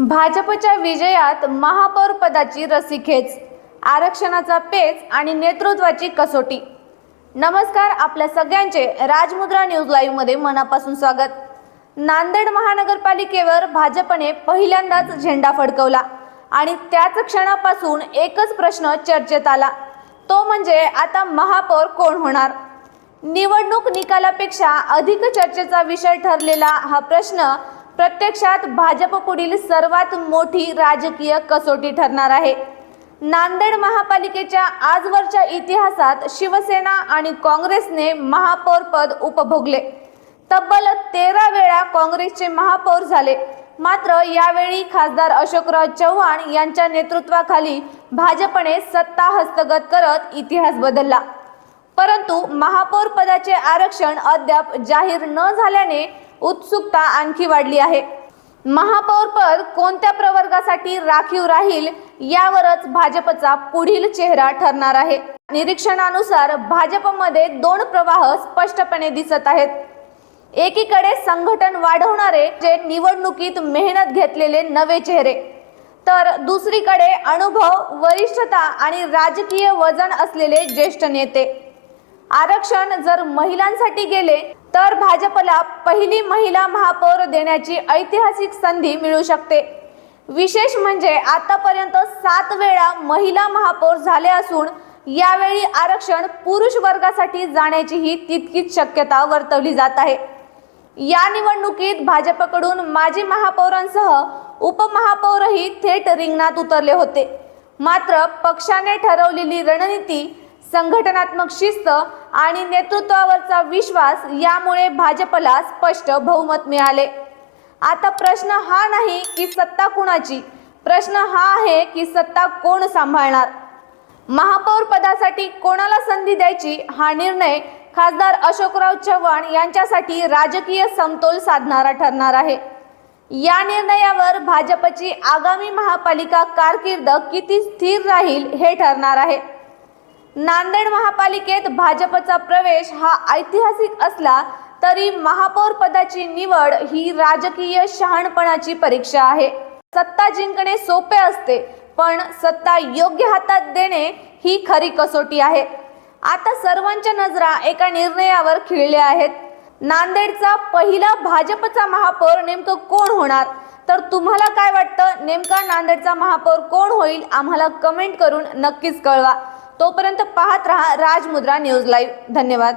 भाजपच्या विजयात महापौर पदाची रस्सीखेच, आरक्षणाचा पेच आणि नेतृत्वाची कसोटी। नमस्कार, आपल्या सगळ्यांचे राजमुद्रा न्यूज लाईव्ह मध्ये मनापासून स्वागत। नांदेड महानगरपालिकेवर भाजपने पहिल्यांदाच झेंडा फडकवला आणि त्याच क्षणापासून एकच प्रश्न चर्चेत आला, तो म्हणजे आता महापौर कोण होणार। निवडणूक निकालापेक्षा अधिक चर्चेचा विषय ठरलेला हा प्रश्न प्रत्यक्षात भाजप पुढील सर्वात मोठी राजकीय कसोटी ठरणार आहे। नांदेड महापालिकेच्या आजवरच्या इतिहासात शिवसेना आणि काँग्रेसने महापौर पद उपभोगले। तब्बल 13 वेळा काँग्रेसचे महापौर झाले, मात्र यावेळी खासदार अशोकराव चव्हाण यांच्या नेतृत्वाखाली भाजपने सत्ता हस्तगत करत इतिहास बदलला। परंतु महापौर पदाचे आरक्षण अद्याप जाहीर न झाल्याने उत्सुकता आणखी वाढली आहे। महापौर पद कोणत्या प्रवर्गासाठी राखीव राहील यावरच भाजपचा पुढील चेहरा ठरणार आहे। निरीक्षणानुसार भाजपमध्ये दोन प्रवाह स्पष्टपणे दिसत आहेत। एकीकडे संघटन वाढवणारे जे निवडणुकीत मेहनत घेतलेले नवे चेहरे, तर दुसरीकडे अनुभव, वरिष्ठता आणि राजकीय वजन असलेले ज्येष्ठ नेते। आरक्षण जर महिलांसाठी गेले तर भाजपला पहिली महिला महापौर देण्याची ऐतिहासिक संधी मिळू शकते। विशेष म्हणजे आतापर्यंत 7 वेळा महिला महापौर झाले असून यावेळी आरक्षण पुरुष वर्गासाठी जाण्याचीही तितकीच शक्यता वर्तवली जात आहे। या निवडणुकीत भाजपकडून माजी महापौरांसह उपमहापौरही थेट रिंगणात उतरले होते, मात्र पक्षाने ठरवलेली रणनीती, संघटनात्मक शिस्त आणि नेतृत्वावरचा विश्वास यामुळे भाजपला स्पष्ट बहुमत मिळाले। आता प्रश्न हा नाही की सत्ता कुणाची, प्रश्न हा आहे की सत्ता कोण सांभाळणार। महापौर पदासाठी कोणाला संधी द्यायची हा निर्णय खासदार अशोकराव चव्हाण यांच्यासाठी राजकीय समतोल साधणारा ठरणार आहे। या निर्णयावर भाजपची आगामी महापालिका कारकीर्द किती स्थिर राहील हे ठरणार आहे। नांदेड महापालिकेत भाजपचा प्रवेश हा ऐतिहासिक असला तरी महापौर पदाची निवड ही राजकीय शहाणपणाची परीक्षा आहे। सत्ता जिंकणे सोपे असते, पण सत्ता योग्य हातात देणे ही खरी कसोटी आहे। आता सर्वांच्या नजरा एका निर्णयावर खिळल्या आहेत। नांदेडचा पहिला भाजपचा महापौर नेमकं कोण होणार? तर तुम्हाला काय वाटतं, नेमका नांदेडचा महापौर कोण होईल? आम्हाला कमेंट करून नक्कीच कळवा। तोपर्यंत पाहत रहा राजमुद्रा न्यूज लाईव्ह। धन्यवाद।